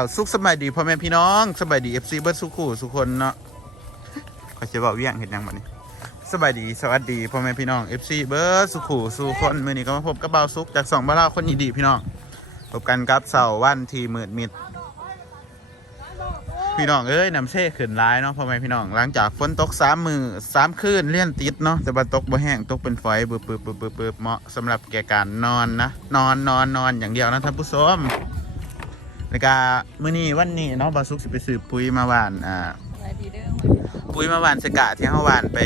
าวสุขสบายดีพ่อแม่พี่น้องสบายดีเอฟซีเบิร์ดสุขูสุคนเนาะเขาจะบอกเวียงเห็นยังบัดนี้สบายดีสวัสดีพ่อแม่พี่น้องเอฟซีเบิร์ดสุขูสุคนมื่อนี้ก็มาพบกับเบาสุกจากสองบ้านเราคนดีพี่น้องพบกันกับเสาร์วันทีมืดมิด พี่น้องเอ้ยน้ำเช่ขึ้นร้ายเนาะพ่อแม่พี่น้องหลังจากฝนตกสามมือสามคืนเลี่ยนติดเนาะแต่ว่าตกบ่แห้งตกเป็นฝอยบึบบึบบึบบึบบึบเหมาะสำหรับแก่การนอนนะนอนนอนนอนอย่างเดียวนะท่านผู้ชม แล้วก็มื้อนี้วันนี้เนาะบาซุกสิไปซื้อปุ๋ยมาหว่านอ่าสวัสดีเด้อปุ๋ยมาหว่านสกะที่เฮาหว่านไป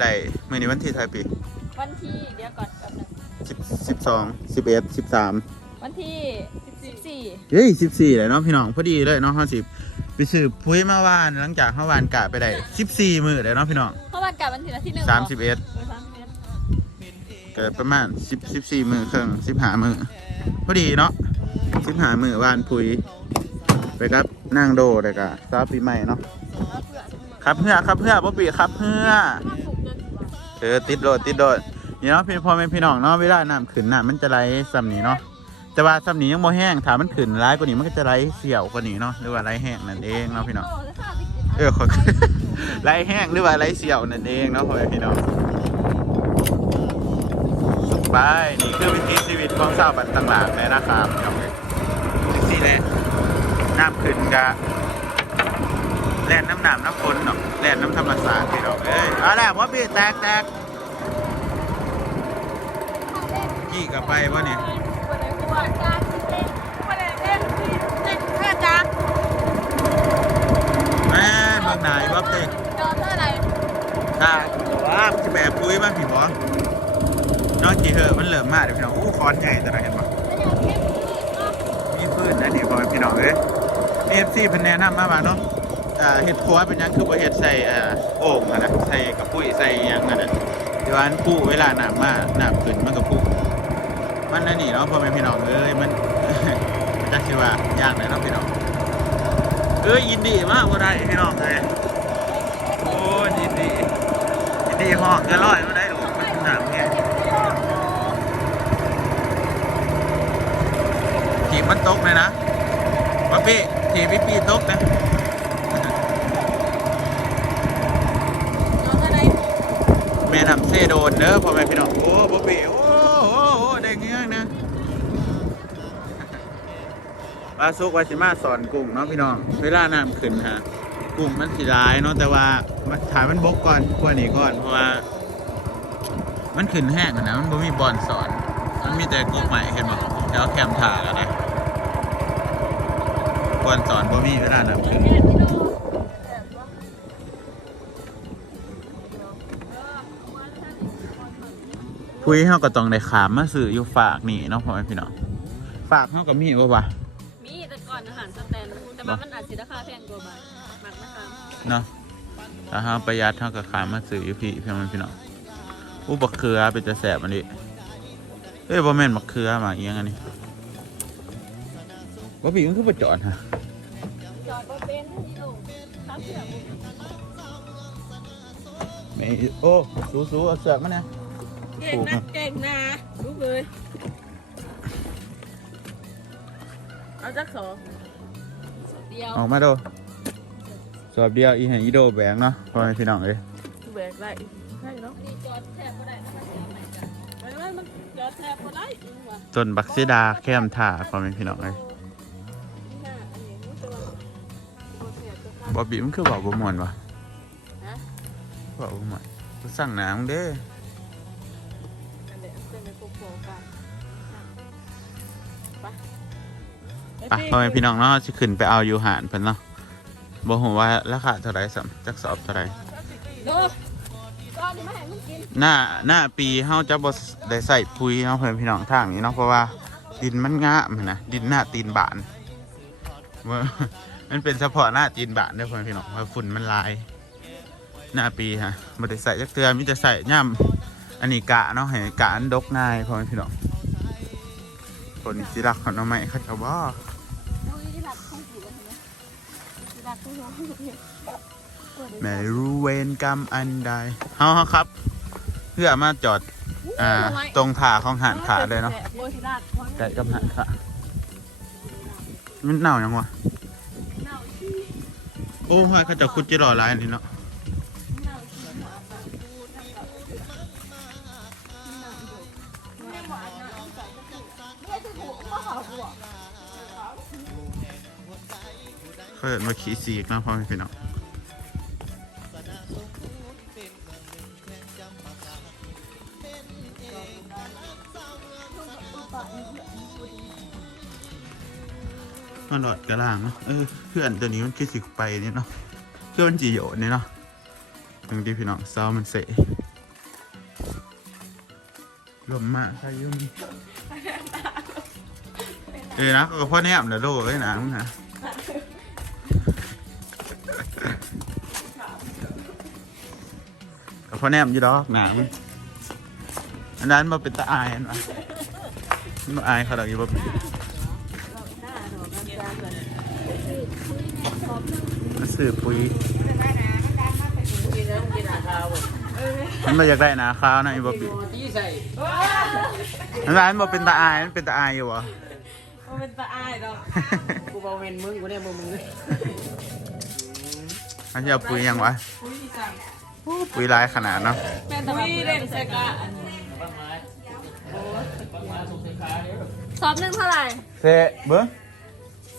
ได้มื้อนี้วันที่เท่าไหร่ปีวันที่เดี๋ยวก่อนแป๊บนึง10 12 11 13วันที่สิบสี่เฮ้ย14เลยเนาะพี่น้องพอดีเลยเนาะเฮาสิไปซื้อปุ๋ยมาหว่านหลังจากเฮาหว่านกะไปได้14มื้อเลยเนาะพี่น้องเพราะวันกลับวันที่ละที่หนึ่งสามสิบเอ็ดเออสามสิบเอ็ดเกิดประมาณสิบสิบสี่มือครึ่งสิบหามือพอดีเนาะ สิบหามือวานพุย ไปครับนั่งโดเลยกะซาปีใหม่เนาะครับเพื่อครับเพื่อบ๊อบบี้ครับเพื่อเออติดโดดติดโดดนี่เนาะพี่พ่อแม่พี่น้องเนาะเวลาน้ำขึ้นน้ำมันจะไหลซ้ำนี้เนาะแต่ว่าซ้ำนี้ยังบ่แห้งถามมันขึ้นร้ายกว่านี้มันก็จะไหลเสี่ยวกว่านี้เนาะหรือว่าไหลแห้งนั่นเองเนาะพี่น้องโอ้แล้วค่ะเออขอไหลแห้งหรือว่าไหลเสี่ยวนั่นเองเนาะพ่อแม่พี่น้องไปนี่คือวิถีชีวิตของชาวบ้านต่างหลากเลยนะครับ น้องนี่เลยน้ำขึ้นกะแล่นน้ำหนามน้ำฝนเนาะแล่นน้ำธรรมศาสตร์พี่น้องเอ้ยเอาล้วว่าพี่แตกแตกกี่กับไปวะเนี่ยวันไหนกูว่าการเล่นวันไหนเล่นที่เล่นแค่จ้าแม่นบางนายวับเตอเท่าไหร่ถ้าว้าจะแบบปุ้ยมางพี่บอน้องจีเหอะมันเหลิมมากเดี๋ยวพี่น้องอู้คอนใหญ่แต่ละเห็น พื้นนะนี่พี่น้องเอ้ยเอฟซีเพิ่นแนะนำมาว่าเนาะอ่าเห็ดครัวเป็นยังคือบ่เห็ดใส่โอ่งอะนะใส่กระปุ้ยใส่ยังอะนะที่ว่าอันปูเวลาหน้ำมาหน้ำขึ้นมันกระปุมันนั่นนี่เนาะพ่อแม่พี่น้องเอ้ยมันจักสิว่ายากเลยเนาะพี่น้องเอ้ยยินดีมากว่าได้พี่น้องเลยโอ้ยยินดียินดีห้องจะร้อยมาได้หรอกมันหน้ำเนี่ยทีมมันตกเลยนะ ป๊อปปี้ทีมพี่ปีตกนะจอเท่าไหร่แม่ทำเซโดนเด้อพ่อแม่พี่น้อง โอ้บ๊อบบี้โอ้โอ้โอ้ได้เงี้ยนะปลาซุกวาชิมาสอนกุ้งเนาะพี่น้อง เวลาน้ำขึ้นฮะกุ้งมันสีร้ายเนาะแต่ว่ามันถ่ายมันบกก่อนกว่านี้ก่อนเพราะว่า มันขึ้นแห้งอะนะมันบ่มีบอลสอน มันมีแต่กุ๊กใหม่เห็นบ่แถวแคมถ่ากันนะ บอลสอนบ่มีเวลาน้ำขึ้นพุ้ยเฮาก็ต้องได้ขามมาซื้ออยู่ฝากนี่เนาะพ่อแม่พี่น้องฝากเฮาก็มีบ่วะมีแต่ก่อนอาหารสแตนแต่ว่ามันอาจจะราคาแพงกว่าบาทมากนะคะเนาะถ้าเฮาประหยัดเฮาก็ขามมาซื้ออยู่พี่พี่แม่พี่น้องอู้บักเขือเป็นจะแสบอันนี้เอ้ยบ่แม่นบักเขือหมากเอียงอันนี้ บ่พี่มันคือบ่จอดฮะจอดรถเป็นที่โลครับเสือบุกไม่โอ้สู้ๆเอาเสือกมาเนี่ยเก่งนะเก่งนะลุกเลยเอาจักสองเดียวออกมาโดสอบเดียวอีให้อีโดแบงเนาะพ่อแม่พี่น้องเอ้ยแบกได้ใช่เนาะนี่จอดแทบก็ได้นะมันเสียใหม่จ้ะไม่ไม่มันจอดแทบก็ได้ว่ะต้นบักซีดาแคมถ่าพ่อแม่พี่น้องเอ้ย ก็ค่ะบ่บีมันคือบอกบ่ม่วนวะฮะ บอกบ่ม่วนกูสั่งหนังเด้อันเดียวเป็นในโกโก้กันไปไปพ่อแม่พี่น้องเนาะสิขึ้นไปเอาอยู่หานเพิ่นเนาะบ่ฮู้ว่าราคาเท่าไหร่สำจักสอบเท่าไหร่โน่ก้อนนี้มาให้มึงกินหน้าหน้าปีเฮาจะบ่ได้ใส่ปุ๋ยเนาะพ่อแม่พี่น้องทางนี้เนาะเพราะว่าดินมันงามนะดินหน้าตีนบานว่า มันเป็นเฉพาะหน้าตีนบานเด้อพ่อแม่พี่น้องเพราะฝุ่นมันลาย หน้าปีฮะบ่ได้ใส่จักเทื่อมีแต่ใส่ย่ำอันนี้กะเนาะให้กะอันดกง่ายพ่อแม่พี่น้องคนสิรักเขาเนาะไหมเขาจะบ่ดูที่หลักของกี่วันนะที่หลักของเราไม่รู้เวรกรรมอันใดเฮาเฮาครับ เพื่อมาจอดอ่าตรงถ่าของหันขาเลยเนาะโอ้ยที่หลักของไก่กับหันขามันเน่ายังวะเโอ้ยเขาเจะคุดจิรอหลายนี่เนาะเขาเอิ้นมาขี่สีกเนาะพ่อแม่พี่น้อง มันลอดกระล่างเนาะเออเพื่อนตัวนี้มันคือสิไปนี่เนาะเพื่อนจีโยนี่เนาะตรงที่พี่น้องเศร้ามันเสะลมมากใครยุ่งเออนะก็พ่อแนมเดี๋ยวโลกเลยนะมึงนะกับพ่อแนมอยู่ดอกหนามันอันนั้นมาเป็นตาอายอันวะมันบ่อายเขาดอกอยู่บ่ป็นมา ซื้อปุ๋ยมันมาอยากได้หนาขาวนะอีบ่ปีที่ใส่อันนั้นมาเป็นตาอายมันเป็นตาอายอยู่วะมันเป็นตาอายดอกกูบอกเวนมึงกูเนี่ยมึงมึงมันจะเอาปุ๋ยยังวะอุ้ยจังปุ๋ยลายขนาดเนาะแม่ตะวันเล่นใส่กะอันนี้ซอฟหนึ่งเท่าไหร่เซเบิ้ง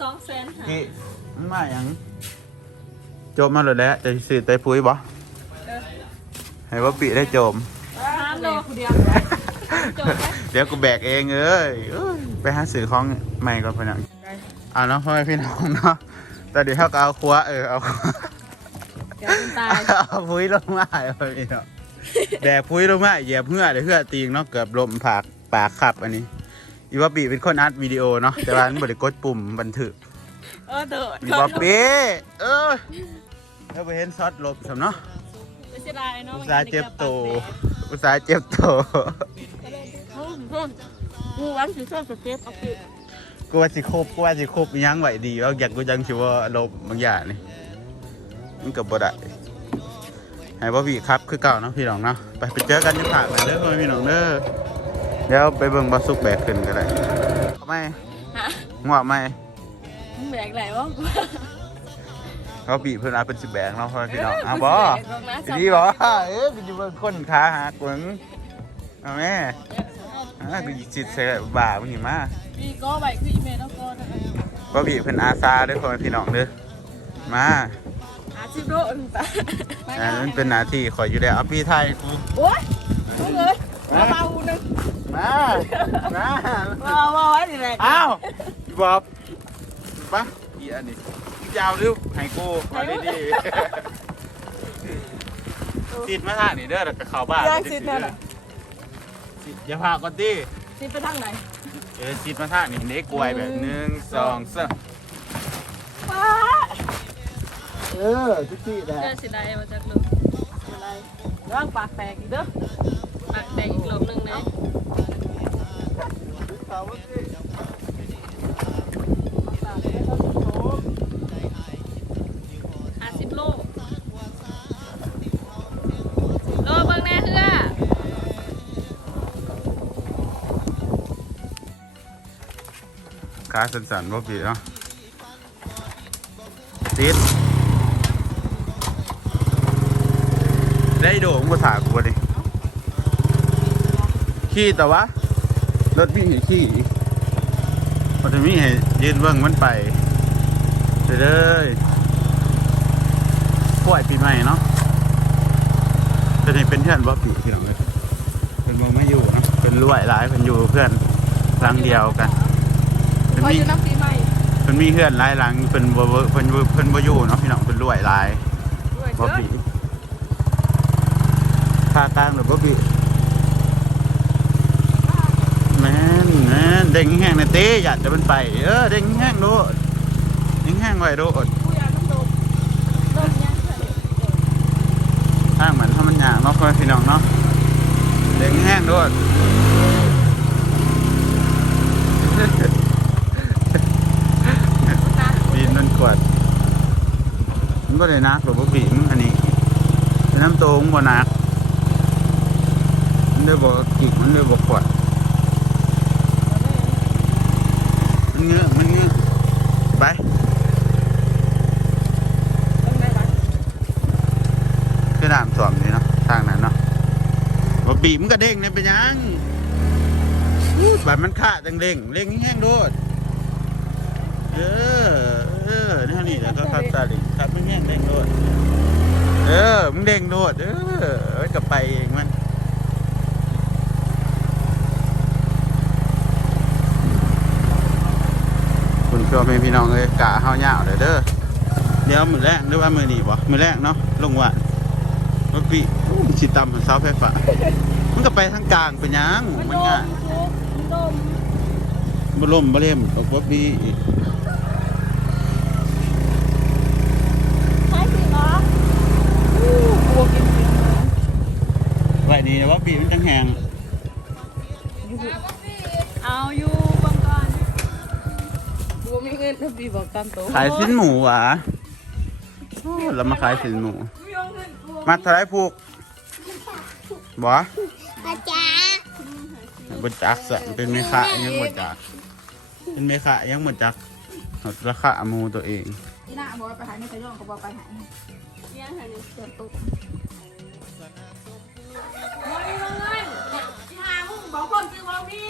สองแสนหากี่มันมาอย่างโจมมาเลยแหล้วจะซื้อไตปุ๋ยบ่ให้ว่าปีได้โจม ห้ามโลคนเดียวเดี๋ยวกูแบกเองเอ้ยเอ้ยไปหาซื้อของใหม่ก่อนพี่น้องเอาเนาะพ่อแม่พี่น้องเนาะแต่เดี๋ยวเขาก็เอาครัวเออเอาเดี๋ยวตายเอาพุ้ยลงมาเอาไปพี่น้องแดกพุ้ยลงมาเหยียบเพื่อเดี๋ยวเพื่อตีงเนาะเกือบลมผากปากขับอันนี้ อีว่าปีเป็นคนอัดวิดีโอเนาะแต่ว่ามันบริกดปุ่มบันทึก เออเถอะ อีว่าปีเออ แล้วไปเห็นซอสลบสำเนาะไม่ใช่ได้เนาะอุตสาห์เจ็บโตวอุตสาห์เจ็บโตวกูวันสิชอบสเก็ตเอาไปกูว่าสิครบกูว่าสิครบอิหยังไหวดีแล้วอยากกูยังคิดว่าลบบางอย่างนี่มันกับบ่ได้ให้พ่อพี่ครับคือเก่าเนาะพี่น้องเนาะไปไปเจอกันที่ผ่านมาเด้อพ่อพี่น้องเด้อเดี๋ยวไปเบิ่งบาสุกแบกขึ้นก็ได้เอาไหมฮะงวไหมมึงแบกไหนวะ เขาบีเพิ่นอาเป็นสิแบกเนาะพ่อพี่น้องอะบ่ดีดีบ่เอ้ยเป็นอยู่เบิ่งคนขาหักเบิ่งเอาแม่อะกูหยิกจิตใส่บ่ามึงนี่มามีก็ใบคืออีเมลแล้วก็นะบ่บีเพิ่นอาซาเด้อพ่อพี่น้องเด้อมาหาชิบโดนตาอ่ามันเป็นหน้าที่ข่อยอยู่แล้วเอาพี่ไทยกูโอ๊ยมึงเลยเบาๆนึงมามาเบาๆไว้ดิแหละอ้าวพี่บอบปะอีอันนี้ ยาวหรือให้กูมาดีๆติดมาท่านี่เด้อแล้วก็เข้าบ้านย่างสิทธิ์นั่นน่ะสิอย่าพาก่อนติสิไปทางไหนเออติดมาท่านี่เด็กกวยแบบหนึ่งสองสามป้าเออทุกที่แหละเจอสิได้มาจากหลุมอะไรร่างปากแตกอีกเด้อปากแตกอีกหลุมหนึ่งเลยปากแตก ขาสั่นๆบ่ปีเนาะติดได้โดมภาษากูบ่ดิขี่แต่ว่ารถมีให้ขี่มันจะมีให้ยืนเบิ่งมันไปไปเลยป่วยปีใหม่เนาะจะนี่เป็นเพื่อนบ่ปีพี่น้องเลยเป็นบ่ไม่อยู่เนะเป็นรวยหลายเป็นอยู่เพื่อนหลังเดียวกัน เป็นคอยมีอยู่น้ำปีใหม่เป็นมีเพื่อนหลายหลังเป็นบ่บ่เป็นบ่เพิ่นบ่อยู่เนาะพี่น้องเป็นรวยหลายด้วยบ่เด้อปีค่ากลางหรือบ่ปีแม่นแม่นเด้งแห้งในะเต้อยากจะมันไป เออเด้งแห้งโลดเด้งแห้งไว้โลดผู้ยาน้ำโดมโดมยังไงทางมันถ้ามันยากเนาะพ่อแม่พี่น้องเนาะเด้งแห้งโลด ก็เลยนักหรอกพี่มันอันนี้เป็นน้ำโตงบ่นักมันได้บอกจิกมันได้บอกขวดมันเงื้อมันเงื้อไปก็ดามสวมนี่เนาะทางนั้นเนาะบ่บีมันก็เด้งเนี่ยเป็นยังบัดมันฆ่าจังเร่งเร่งแห้งโดดเออเออนี่นี่แล้วก็คาตาลิง ขับไม่แห้งเร่งโดดเออมึงเด้งโดดเออเอ้ยก็ไปเองมันคุณพ่อแม่พี่น้องเอ้ยกะเฮาเหยาวเลยเด้อเดี๋ยวมือแรกหรือว่ามือหนีบ่มือแรกเนาะลงว่ารถปีอู้มันสิตำมันเสาไฟฟ้ามันก็ไปทางกลางเป็นหยังมันมันโดง่ายมทุกมันโดมบ่ล่มบ่เล่มตกบ่ปีอีก ใช่สิเนาะอู้กลัวกินเสียงเลย ไว้นี่ว่าปีมันจัง แหงเอาอยู่บางก่อนกลัวมีเงินถ้าปีบอกตามโตขายสิ้นหมูหวะโอ้เรามาขายสิ้นหมูไม่ยอมเงินกลัวมาเท่าไรผูกบ่อาจารย์บ่จักสะเป็นแม่ค้ายังบ่จัก เป็นแม่ค้ายังบ่จักหดราคาหมูตัวเองนี่นะบอกว่าไปหาไม่เคยย่องก็บอกไปหาเนี่ยหาเงินเสือตุ๊กบ่มีเงินที่หามึงบอกคนซื้อบ่มี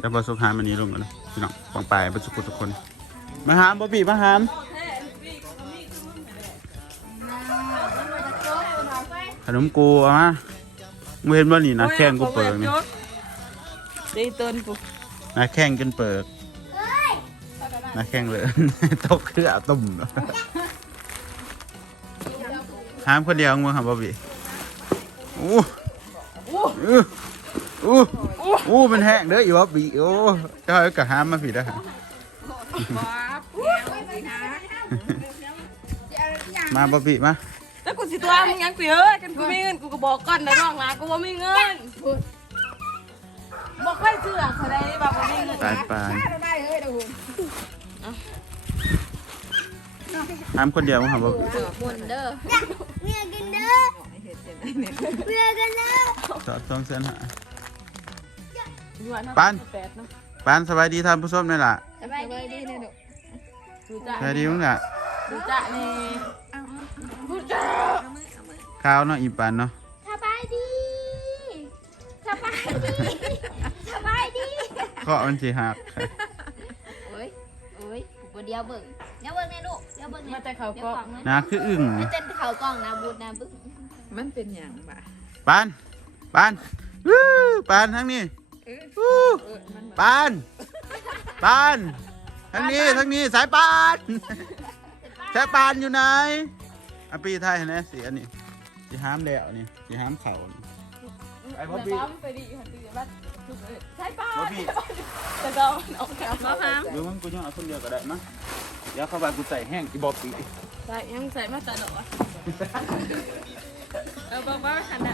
แต่บ่สุขหามันนี้ลงแล้วนะพี่น้องปองไปบ่สุขทุกคนมาหามบ่ปีมาหามแท้บ่มีคือมึงแหละขนมกูเอามาบ่เห็นบ่านี่นะแข้งกูเปิกนี่ตีต้นกูนะแข้งจนเปิกนะแข้งเลยตกคือตุ่มหามคนเดียวมึงครับบ่ปี อู้อู้อู้อู้มันแห้งเด้ออีบ่ปีโอ้เจ้าเอากะหามมาผิดแล้วฮะมาบ่ปีมาแล้วกูสิตัวมึงยังกูเอ้ยกันกูมีเงินกูก็บอกก่อนนะน้องนะกูบ่ามีเงินบอกค่อยเชื่อเขาได้บอกบ่มีเงินปานปได้เฮ้ยเดี๋ยวผมหามคนเดียวมึงครับบ่ปีบนเด้อเมียกันเด้อ เมียกันเด้อสอดสองเส้นหา อยู่อันนั้น แปดเนาะปานสบายดีท่านผู้ชมนี่ล่ะสบายดีนะหนูดูจ้ะสบายดีมึงล่ะดูจ้ะนี่ดูจ้ะข้าวเนาะอีปานเนาะสบายดีสบายดีสบายดีเคาะมันสิหักโอ้ยโอ้ยกูเดียวเบิ่งเดี๋ยวเบิ่งแน่ลูกเดี๋ยวเบิ่งมาแต่เขาก็กล่องนะคืออึ่งม่เต้นเขากล่องนะบูดนะบึ้ง มันเป็นอย่างบ่ะปานปานวู้ปานทางนี้วู้ปานปานทางนี้ทางนี้สายปานสายปานอยู่ไหนอะปีไทยเห็นไหมสีอันนี้สีห้ามแล้วนี่สีห้ามเข่านี่ ไอ้บ๊อบบี้แต่ก็ไปดีอยู่หันตีบ้านใช่ป้าบ๊อบบี้แต่ก็ออกแถวมาพามหรือมึงกูยังเอาคนเดียวก็ได้มั้งเดี๋ยวเข้าไปกูใส่แห้งอีบ๊อบบี้ใส่ยังใส่มาตลอด เออบอกว่าฉันอะ